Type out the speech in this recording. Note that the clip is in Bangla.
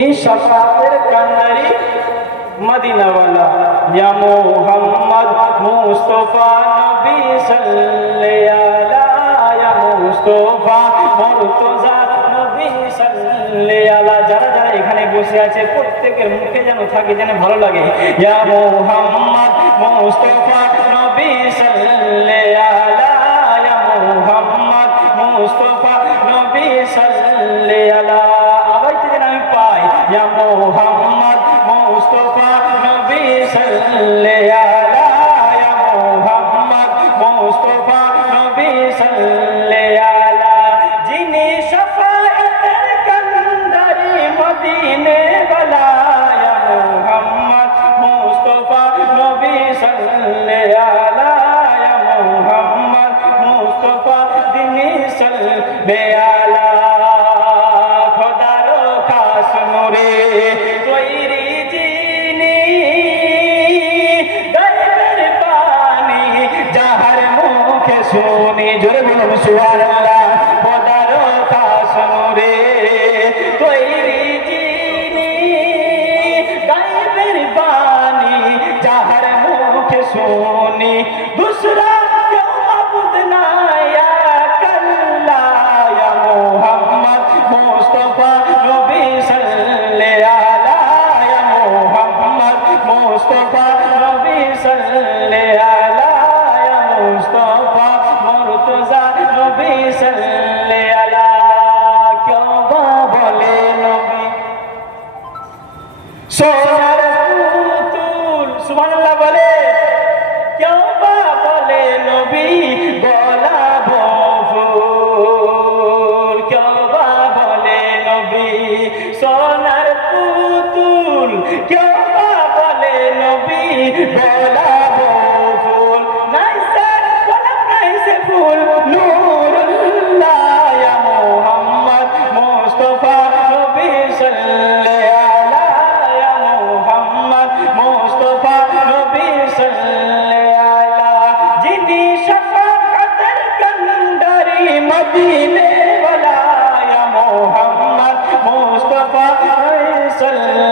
शफाअतेर कांडारी मदीना वाला या मोहम्मद मुस्तफा नबी सल्लल्लाहु अलैहि या मुस्तफा मुर्तजा नबी सल्लल्लाहु যারা যারা এখানে বসে আছে প্রত্যেকের মুখে যেন থাকে যেন ভালো লাগে ইয়া মুহাম্মদ মুস্তফা নবী সাল্লাল্লাহু ইয়া মুহাম্মদ মুস্তফা নবী সাল্লাল্লাহু আওয়াজটা যেন আমি পাই ইয়া মুহাম্মদ মুস্তফা নবী সাল্লাল্লাহু ইয়া মুহাম্মদ মুস্তফা নবী সাল্লাল্লাহু যিনি শাফাআতের কান্ডারি মদিনে वाला ইয়া মুহাম্মদ মুস্তফা নবী সাল্লাল্লাহু ইয়া মুহাম্মদ মুস্তফা যিনি সাল্লাল্লাহু খোদার খাস নূরে তৈরি যিনি গায়বের পানি যাহার মুখে শুনি জোরে বলুন সুবহানাল্লাহ খোদার খাস নূরে তৈরি যিনি গায়বের পানি যাহার মুখে শুনি দুসরা কেউ মাবুদ নাই আল্লাহ ইয়া মুহাম্মদ মুস্তফা নবী সাল্লাল্লাহু ইয়া মুহাম্মদ মুস্তফা নবী সাল্লাল্লাহু ইয়া মুস্তফা মুর্তজা নবী সাল্লাল্লাহু কেউ বা বলে নবী সোনার পুতুল সুবহানাল্লাহ বলে কেউ বা বলে নবী গোলাপ ফুল কেউ বা বলে নবী সোনার পুতুল কেউ বা বলে নবী গোলাপ ফুল নাই স্যার গোলাপ নাই সে ফুল নূরুল্লাহ ইয়া মুহাম্মদ মুস্তফা নবী সাল্লাল্লাহু ইয়া মুহাম্মদ মুস্তফা নবী সাল্লাল্লাহু যিনি শাফাআতের কান্ডারি মদিনে वाला ইয়া মুহাম্মদ মুস্তফা সাল্লাল্লাহু